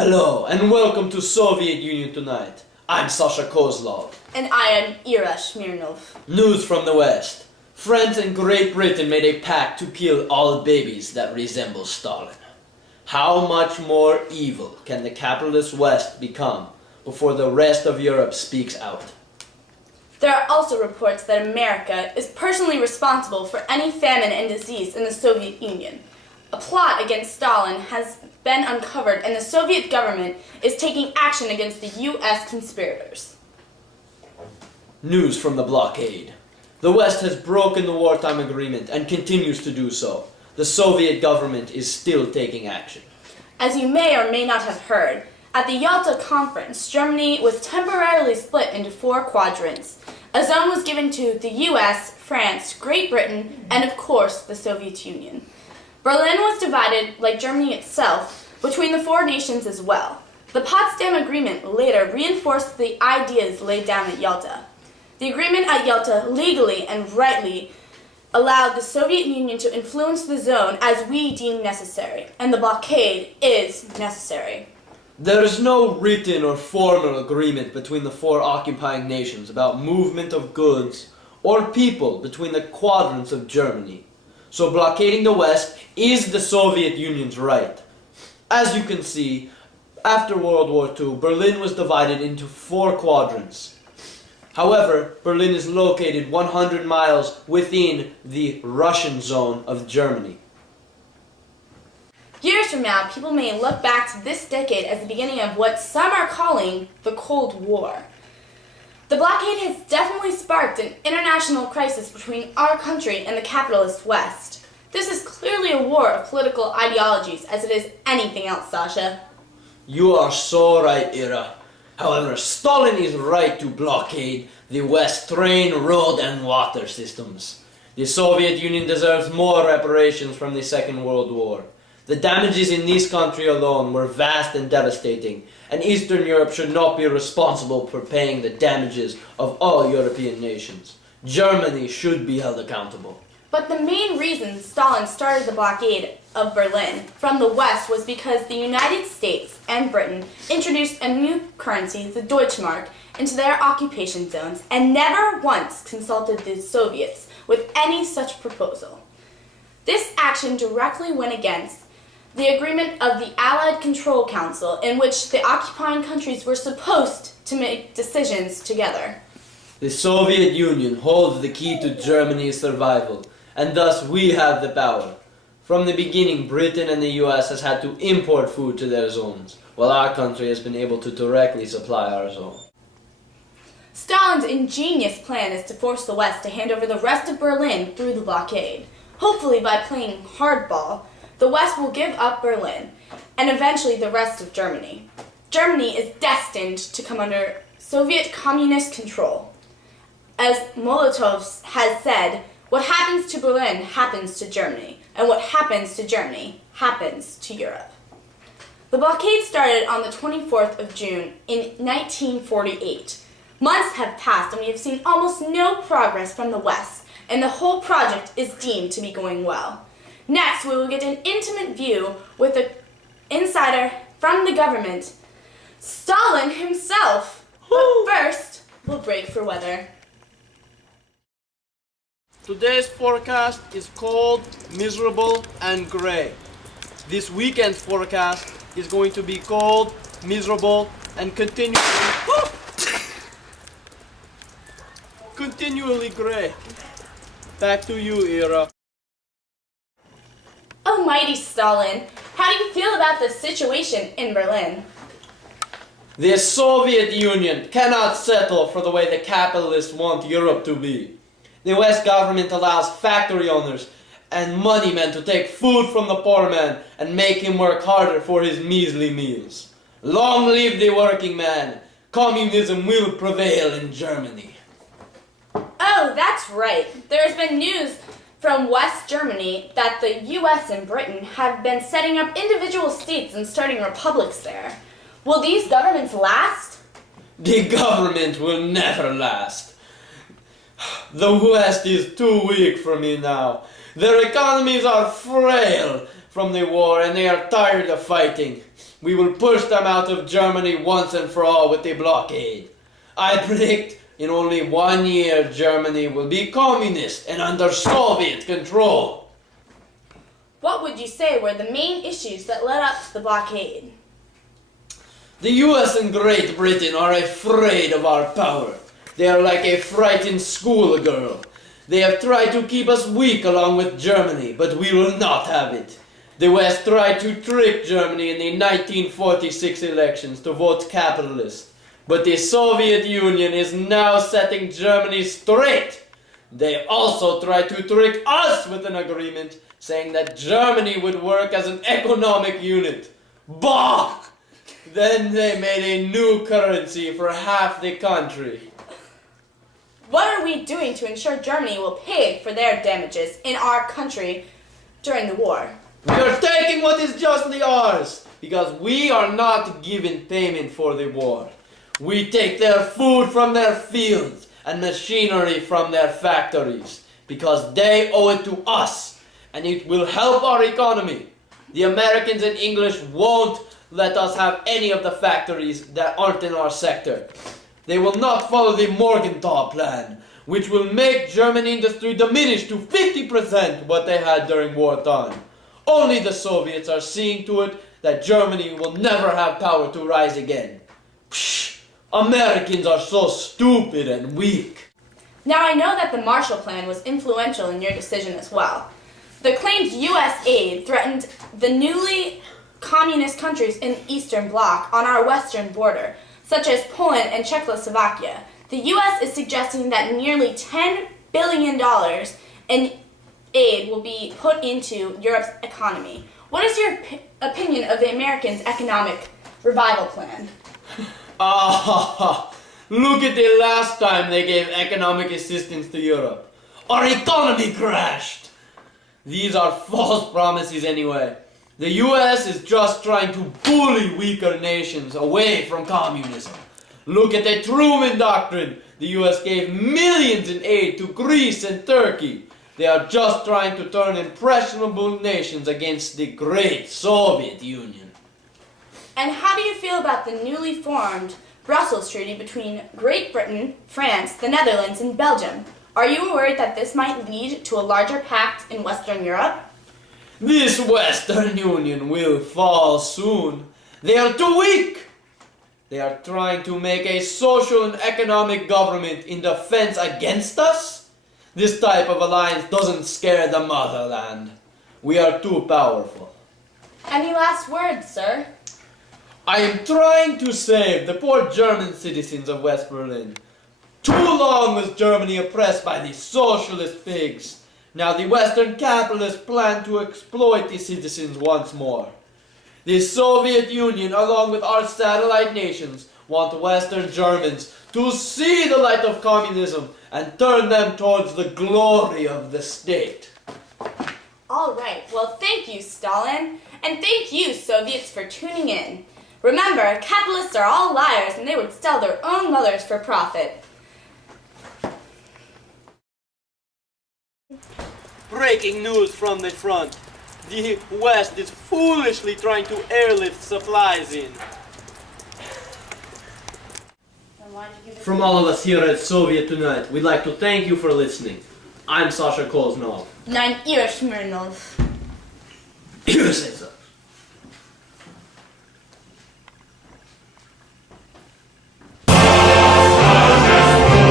Hello and welcome to Soviet Union Tonight. I'm Sasha Kozlov. And I am Ira Smirnov. News from the West. France and Great Britain made a pact to kill all babies that resemble Stalin. How much more evil can the capitalist West become before the rest of Europe speaks out? There are also reports that America is personally responsible for any famine and disease in the Soviet Union. A plot against Stalin has been uncovered and the Soviet government is taking action against the U.S. conspirators. News from the Blockade. The West has broken the wartime agreement and continues to do so. The Soviet government is still taking action. As you may or may not have heard, at the Yalta Conference, Germany was temporarily split into 4 quadrants. A zone was given to the U.S., France, Great Britain, and of course the Soviet Union. Berlin was divided, like Germany itself, between the 4 nations as well. The Potsdam Agreement later reinforced the ideas laid down at Yalta. The agreement at Yalta legally and rightly allowed the Soviet Union to influence the zone as we deem necessary, and the blockade is necessary. There is no written or formal agreement between the 4 occupying nations about movement of goods or people between the quadrants of Germany. So blockading the West is the Soviet Union's right. As you can see, after World War II, Berlin was divided into 4 quadrants. However, Berlin is located 100 miles within the Russian zone of Germany. Years from now, people may look back to this decade as the beginning of what some are calling the Cold War. The blockade has definitely sparked an international crisis between our country and the capitalist West. This is clearly a war of political ideologies, as it is anything else, Sasha. You are so right, Ira. However, Stalin is right to blockade the West train, road, and water systems. The Soviet Union deserves more reparations from the Second World War. The damages in this country alone were vast and devastating, and Eastern Europe should not be responsible for paying the damages of all European nations. Germany should be held accountable. But the main reason Stalin started the blockade of Berlin from the West was because the United States and Britain introduced a new currency, the Deutschmark, into their occupation zones and never once consulted the Soviets with any such proposal. This action directly went against the agreement of the Allied Control Council, in which the occupying countries were supposed to make decisions together. The Soviet Union holds the key to Germany's survival, and thus we have the power. From the beginning, Britain and the US has had to import food to their zones, while our country has been able to directly supply our zone. Stalin's ingenious plan is to force the West to hand over the rest of Berlin through the blockade. Hopefully, by playing hardball, the West will give up Berlin, and eventually the rest of Germany. Germany is destined to come under Soviet communist control. As Molotov has said, what happens to Berlin happens to Germany, and what happens to Germany happens to Europe. The blockade started on the 24th of June in 1948. Months have passed and we have seen almost no progress from the West, and the whole project is deemed to be going well. Next, we will get an intimate view with an insider from the government, Stalin himself. But first, we'll break for weather. Today's forecast is cold, miserable, and gray. This weekend's forecast is going to be cold, miserable, and continually gray. Back to you, Ira. Almighty Stalin, how do you feel about the situation in Berlin? The Soviet Union cannot settle for the way the capitalists want Europe to be. The West government allows factory owners and money men to take food from the poor man and make him work harder for his measly meals. Long live the working man! Communism will prevail in Germany. Oh, that's right. There has been news from West Germany that the U.S. and Britain have been setting up individual states and starting republics there. Will these governments last? The government will never last. The West is too weak for me now. Their economies are frail from the war and they are tired of fighting. we will push them out of Germany once and for all with the blockade. I predict in only 1 year Germany will be communist and under Soviet control. What would you say were the main issues that led up to the blockade? The US and Great Britain are afraid of our power. They are like a frightened schoolgirl. They have tried to keep us weak along with Germany, but we will not have it. The West tried to trick Germany in the 1946 elections to vote capitalist, but the Soviet Union is now setting Germany straight. They also tried to trick us with an agreement saying that Germany would work as an economic unit. Bah! Then they made a new currency for half the country. What are we doing to ensure Germany will pay for their damages in our country during the war? We are taking what is justly ours, because we are not given payment for the war. We take their food from their fields and machinery from their factories, because they owe it to us, and it will help our economy. The Americans and English won't let us have any of the factories that aren't in our sector. They will not follow the Morgenthau plan, which will make German industry diminish to 50% what they had during wartime. Only the Soviets are seeing to it that Germany will never have power to rise again. Psh! Americans are so stupid and weak. Now I know that the Marshall Plan was influential in your decision as well. The claimed U.S. aid threatened the newly communist countries in the Eastern Bloc on our western border, such as Poland and Czechoslovakia. The U.S. is suggesting that nearly $10 billion in aid will be put into Europe's economy. What is your opinion of the Americans' economic revival plan? Look at the last time they gave economic assistance to Europe. Our economy crashed. These are false promises anyway. The US is just trying to bully weaker nations away from communism. Look at the Truman Doctrine. The US gave millions in aid to Greece and Turkey. They are just trying to turn impressionable nations against the great Soviet Union. And how do you feel about the newly formed Brussels Treaty between Great Britain, France, the Netherlands, and Belgium? Are you worried that this might lead to a larger pact in Western Europe? This Western Union will fall soon. They are too weak. They are trying to make a social and economic government in defense against us. This type of alliance doesn't scare the motherland. We are too powerful. Any last words, sir? I am trying to save the poor German citizens of West Berlin. Too long was Germany oppressed by these socialist pigs. Now the Western capitalists plan to exploit the citizens once more. The Soviet Union, along with our satellite nations, want Western Germans to see the light of communism and turn them towards the glory of the state. All right. Well, thank you, Stalin. And thank you, Soviets, for tuning in. Remember, capitalists are all liars and they would sell their own mothers for profit. Breaking news from the front. The West is foolishly trying to airlift supplies in. From all of us here at Soviet Tonight, we'd like to thank you for listening. I'm Sasha Koznov. And I'm Ira Smirnov. You say so.